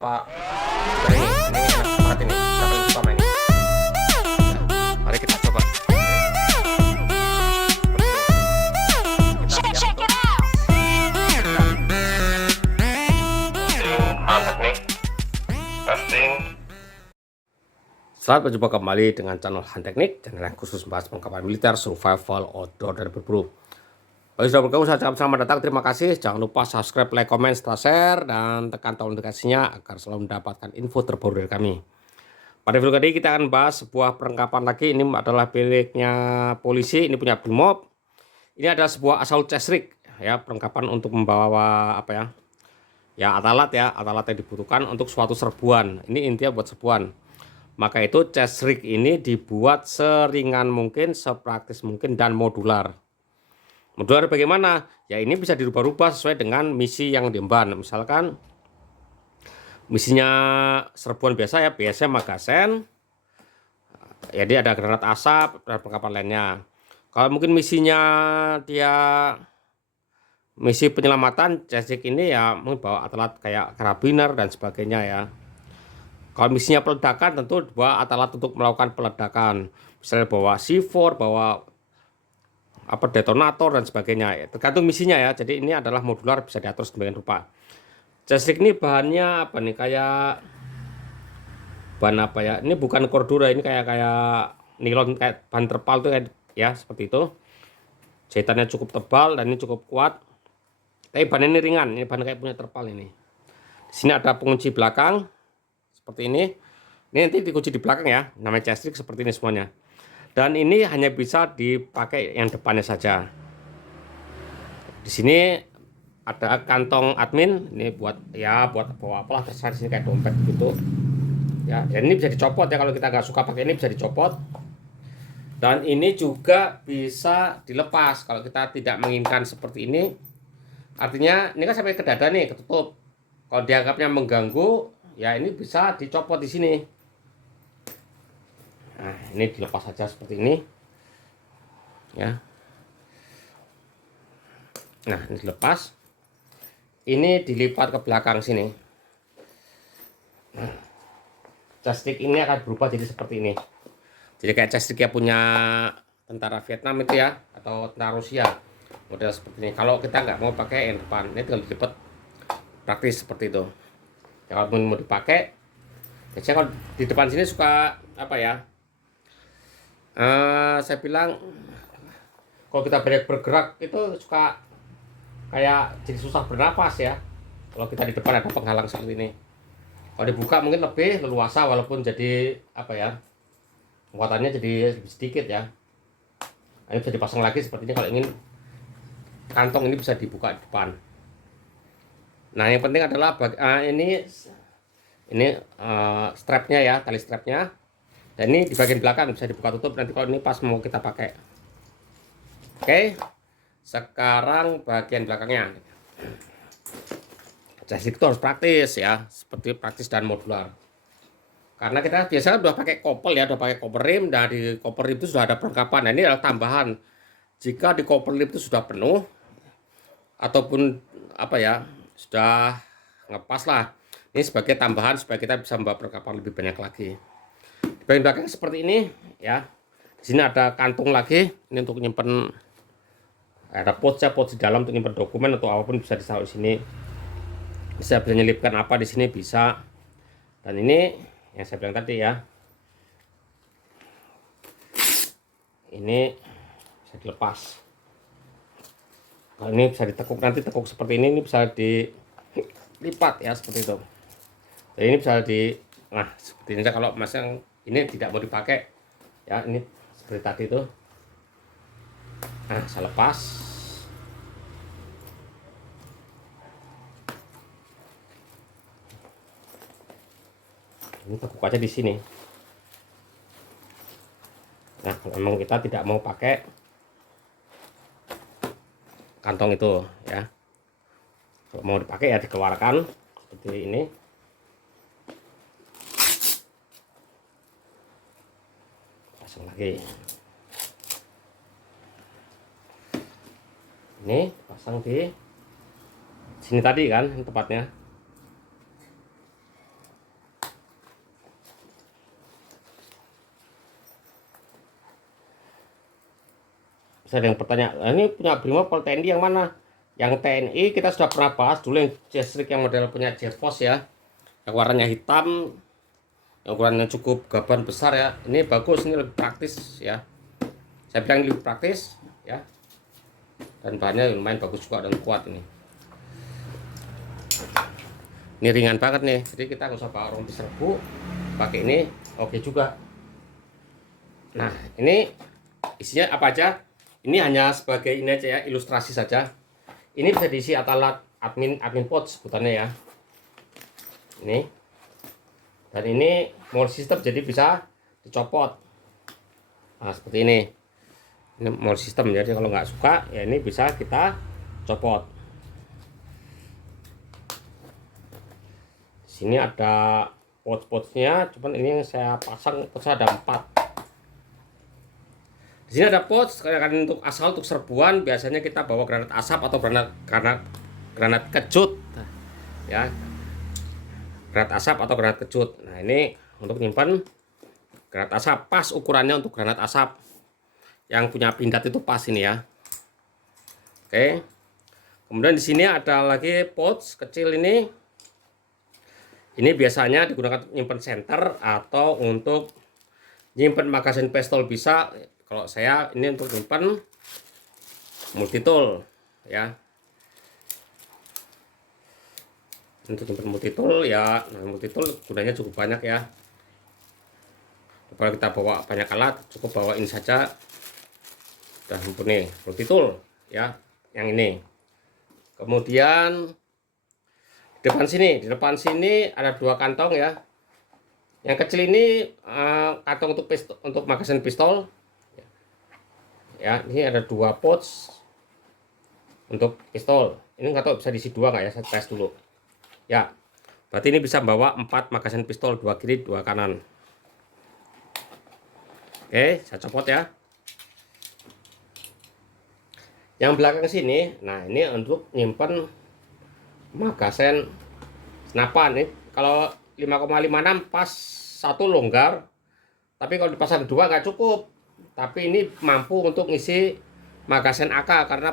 Pak, nah ini enak banget ini, saya paling suka main ini. Mari kita coba. Kita siap untuk mantap nih, testing. Selamat berjumpa kembali dengan channel Han Teknik, channel yang khusus membahas perlengkapan militer, survival, outdoor, dan berburu. Bagi sudah bergabung, saya ucapkan selamat datang, terima kasih. Jangan lupa subscribe, like, komen, setelah share, dan tekan tombol notifikasinya agar selalu mendapatkan info terbaru dari kami. Pada video kali ini kita akan bahas sebuah perlengkapan lagi. Ini adalah miliknya polisi, ini punya Brimob. Ini adalah sebuah assault chest rig, ya, perlengkapan untuk membawa apa ya? Ya, alat yang dibutuhkan untuk suatu serbuan. Ini intinya buat serbuan. Maka itu chest rig ini dibuat seringan mungkin, sepraktis mungkin, dan modular. Modular bagaimana? Ya ini bisa dirubah-rubah sesuai dengan misi yang diemban. Misalkan misinya serbuan biasa ya, biasanya magazen. Ya dia ada granat asap dan perlengkapan lainnya. Kalau mungkin misinya dia misi penyelamatan, chest ini ya mungkin bawa alat kayak karabiner dan sebagainya ya. Kalau misinya peledakan tentu bawa alat untuk melakukan peledakan. Misalnya bawa C4, bawa apa detonator dan sebagainya ya, tergantung misinya ya. Jadi ini adalah modular, bisa diatur sedemikian rupa. Chest ini bahannya apa nih, kayak bahan apa ya, ini bukan cordura, ini kayak nilon, kayak bahan terpal tuh ya, seperti itu. Jahitannya cukup tebal dan ini cukup kuat, tapi bahan ini ringan, ini bahan kayak punya terpal ini. Di sini ada pengunci belakang seperti ini nanti dikunci di belakang ya, namanya chest seperti ini semuanya. Dan ini hanya bisa dipakai yang depannya saja. Di sini ada kantong admin, ini buat bawa apalah, terserah. Di sini kayak dompet gitu. Ya, dan ini bisa dicopot ya, kalau kita nggak suka pakai ini bisa dicopot. Dan ini juga bisa dilepas kalau kita tidak menginginkan seperti ini. Artinya ini kan sampai ke dada nih, ketutup. Kalau dianggapnya mengganggu, ya ini bisa dicopot di sini. Nah, ini dilepas saja seperti ini. Ya. Nah, ini dilepas. Ini dilipat ke belakang sini. Nah, chest ini akan berubah jadi seperti ini. Jadi kayak chest yang punya tentara Vietnam itu ya, atau tentara Rusia. Model seperti ini. Kalau kita nggak mau pakai yang depan, ini tinggal dilipat, praktis seperti itu. Ya, kalau mau dipakai, biasanya kalau di depan sini suka apa ya? Saya bilang kalau kita bergerak itu suka kayak jadi susah bernapas ya. Kalau kita di depan ada penghalang seperti ini. Kalau dibuka mungkin lebih leluasa, walaupun jadi apa ya, muatannya jadi lebih sedikit ya. Ini bisa dipasang lagi seperti ini kalau ingin. Kantong ini bisa dibuka di depan. Nah yang penting adalah ini strapnya ya, tali strapnya. Dan ini di bagian belakang bisa dibuka tutup nanti kalau ini pas mau kita pakai. Oke, sekarang bagian belakangnya. Chest itu harus praktis ya, seperti praktis dan modular. Karena kita biasanya udah pakai kopel ya, udah pakai koper rim, dan di koper rim itu sudah ada perlengkapan. Nah, ini adalah tambahan. Jika di koper rim itu sudah penuh ataupun apa ya, sudah ngepas lah. Ini sebagai tambahan supaya kita bisa membawa perlengkapan lebih banyak lagi. Di bagian belakang seperti ini ya. Di sini ada kantung lagi, ini untuk nyimpen, ada pouch di dalam untuk nyimpen dokumen atau apapun bisa ditaruh di sini. Bisa menyelipkan apa di sini bisa. Dan ini yang saya bilang tadi ya. Ini bisa dilepas. Nah, ini bisa ditekuk, nanti tekuk seperti ini bisa dilipat ya seperti itu. Jadi ini bisa nah seperti ini kalau masang ini tidak mau dipakai ya, ini seperti tadi itu. Nah saya lepas. Ini tekuk aja di sini. Nah kalau memang kita tidak mau pakai kantong itu ya, kalau mau dipakai ya dikeluarkan seperti ini. Pasang lagi. Ini pasang di sini tadi kan tempatnya. Bisa ada yang bertanya, ini punya Brimob kalau TNI yang mana? Yang TNI kita sudah pernah bahas dulu, yang Jastrik yang model punya GeForce ya, yang warnanya hitam, yang ukurannya cukup gaban besar ya. Ini bagus, ini lebih praktis ya. Saya bilang lebih praktis ya. Dan bahannya lumayan bagus juga dan kuat ini. Ini ringan banget nih, jadi kita nggak usah bawa rompi serbu, pakai ini oke juga. Nah, ini isinya apa aja? Ini hanya sebagai ini aja ya, ilustrasi saja. Ini bisa diisi alat admin pod sebutannya ya. Ini. Dan ini mold system, jadi bisa dicopot. Nah, seperti ini. Ini mold system, jadi kalau nggak suka ya ini bisa kita copot. Di sini ada pot-potnya, cuman ini yang saya pasang potnya ada 4. Di sini ada pot kan untuk asal untuk serbuan, biasanya kita bawa granat asap atau granat kecut ya. Granat asap atau granat kecut. Nah, ini untuk nyimpan granat asap, pas ukurannya untuk granat asap. Yang punya pindad itu pas ini ya. Oke. Kemudian di sini ada lagi pot kecil ini. Ini biasanya digunakan untuk nyimpan senter atau untuk nyimpan magasin pistol bisa. Kalau saya ini untuk nyimpan multitool ya. Untuk nyimpan multitool ya. Nah, multitool gunanya cukup banyak ya. Kalau kita bawa banyak alat, cukup bawa ini saja. Sudah mumpuni multitool ya, yang ini. Kemudian di depan sini ada 2 kantong ya. Yang kecil ini kantong untuk magasin pistol. Ya, ini ada 2 pouch untuk pistol. Ini nggak tahu bisa diisi 2 nggak ya, saya tes dulu. Ya, berarti ini bisa bawa 4 magasin pistol, 2 kiri 2 kanan. Oke, saya copot ya. Yang belakang sini, nah ini untuk nyimpen magasin senapan. Ini kalau 5,56 pas 1 longgar, tapi kalau dipasang 2 nggak cukup. Tapi ini mampu untuk ngisi magasin AK karena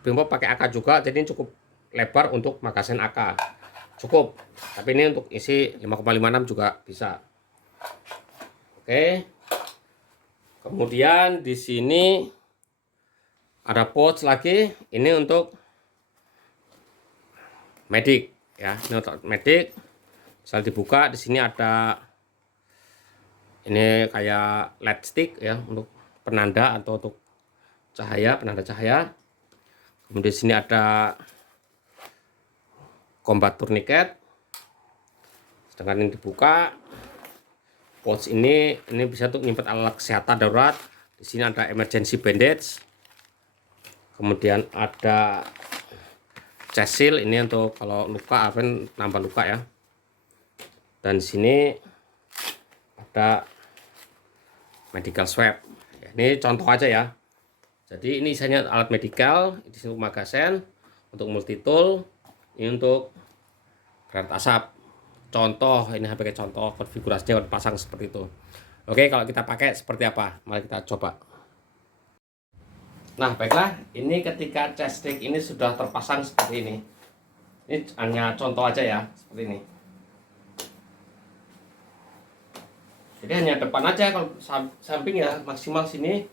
Brimob pakai AK juga, jadi ini cukup lebar untuk magasin AK. Cukup. Tapi ini untuk isi 5,56 juga bisa. Oke. Kemudian di sini ada pouch lagi, ini untuk medik ya. Ini untuk medik. Misal dibuka, di sini ada ini kayak LED stick ya, untuk penanda atau untuk cahaya, penanda cahaya. Kemudian di sini ada combat tourniquet. Sedangkan ini dibuka, pouch ini bisa untuk nyimpen alat kesehatan darurat. Di sini ada emergency bandage. Kemudian ada chest shield, ini untuk kalau luka, apa nambah luka ya. Dan di sini ada medical swab. Ya, ini contoh aja ya. Jadi ini isinya alat medical, di sini magasin, untuk multitool, ini untuk granat asap. Contoh, ini pakai contoh konfigurasinya pasang seperti itu. Oke, kalau kita pakai seperti apa? Mari kita coba. Nah, baiklah, ini ketika chest rig ini sudah terpasang seperti ini. Ini hanya contoh aja ya, seperti ini. Jadi hanya depan aja, kalau samping ya maksimal sini.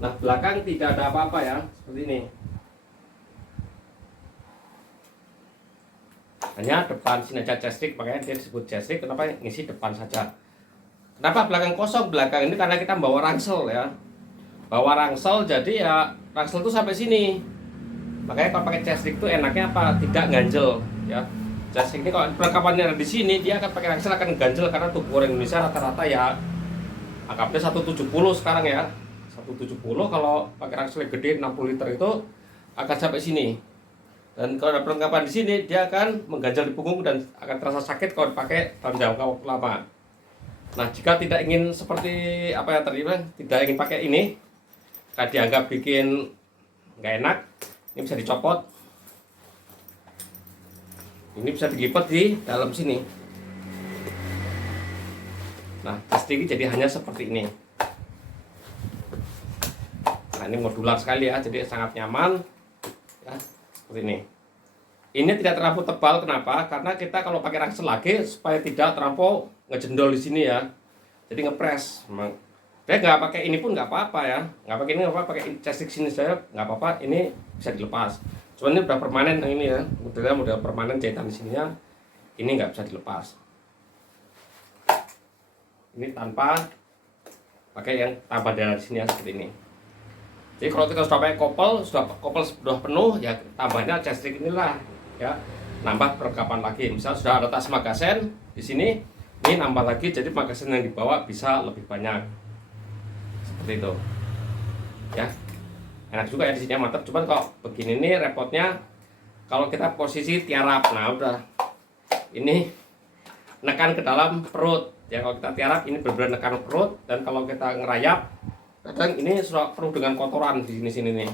Nah, belakang tidak ada apa-apa ya, seperti ini. Hanya depan sini aja chest rig, makanya dia disebut chest rig. Kenapa ngisi depan saja? Kenapa belakang kosong? Belakang ini karena kita bawa rangsel ya. Bawa rangsel, jadi ya rangsel itu sampai sini. Makanya kalau pakai chest rig itu enaknya apa? Tidak ganjel ya. Chest rig ini kalau perlengkapannya ada di sini, dia akan pakai rangsel akan ganjel karena tubuh orang Indonesia rata-rata ya anggapnya 170 sekarang ya. 170 kalau pakai rangsel gede 60 liter itu akan sampai sini. Dan kalau ada perlengkapan di sini, dia akan mengganjal di punggung dan akan terasa sakit kalau dipakai dalam jangka waktu lama. Nah, jika tidak ingin seperti apa yang tadi bilang, tidak ingin pakai ini, karena dianggap bikin nggak enak, ini bisa dicopot. Ini bisa dilipat di dalam sini. Nah, chest rig jadi hanya seperti ini. Nah, ini modular sekali ya, jadi sangat nyaman ya, seperti ini. Ini tidak terlalu tebal, kenapa? Karena kita kalau pakai rangsel lagi supaya tidak terlampau ngejendol di sini ya, jadi ngepres. Memang saya nggak pakai ini pun nggak apa-apa ya, nggak pakai ini nggak apa, pakai chassis sini saya nggak apa-apa, ini bisa dilepas. Cuman ini udah permanen yang ini ya, modelnya model permanen, jahitan di sininya ini nggak bisa dilepas. Ini tanpa pakai yang tambah dari sini ya, seperti ini. Jadi kalau kita sudah pakai kopel sudah penuh ya, tambahnya chassis inilah ya, nambah perlengkapan lagi. Misal sudah ada tas magazen di sini, ini nambah lagi, jadi magazen yang dibawa bisa lebih banyak. Seperti itu. Ya. Enak juga ya di sini, mantap. Cuman kalau begini nih repotnya kalau kita posisi tiarap. Nah, udah. Ini nekan ke dalam perut. Ya kalau kita tiarap ini benar-benar nekan perut, dan kalau kita ngerayap kadang ini sudah penuh dengan kotoran di sini nih.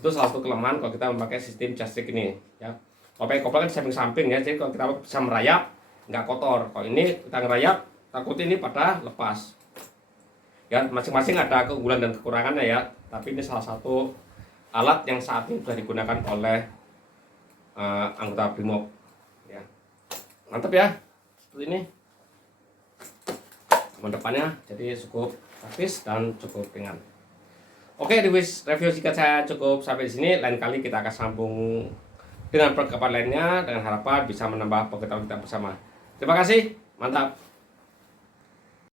Itu salah satu kelemahan kalau kita memakai sistem chassis ini ya. Kalau pakai kopel kan di samping-samping ya, jadi kalau kita bisa merayap nggak kotor. Kalau ini kita ngerayap takut ini pada lepas. Ya, masing-masing ada keunggulan dan kekurangannya ya, tapi ini salah satu alat yang saat ini sudah digunakan oleh anggota Brimob ya. Mantap ya, seperti ini depannya, jadi cukup praktis dan cukup ringan. Oke, review singkat saya cukup sampai di sini. Lain kali kita akan sambung dengan perlengkapan lainnya dengan harapan bisa menambah pengetahuan kita bersama. Terima kasih, mantap.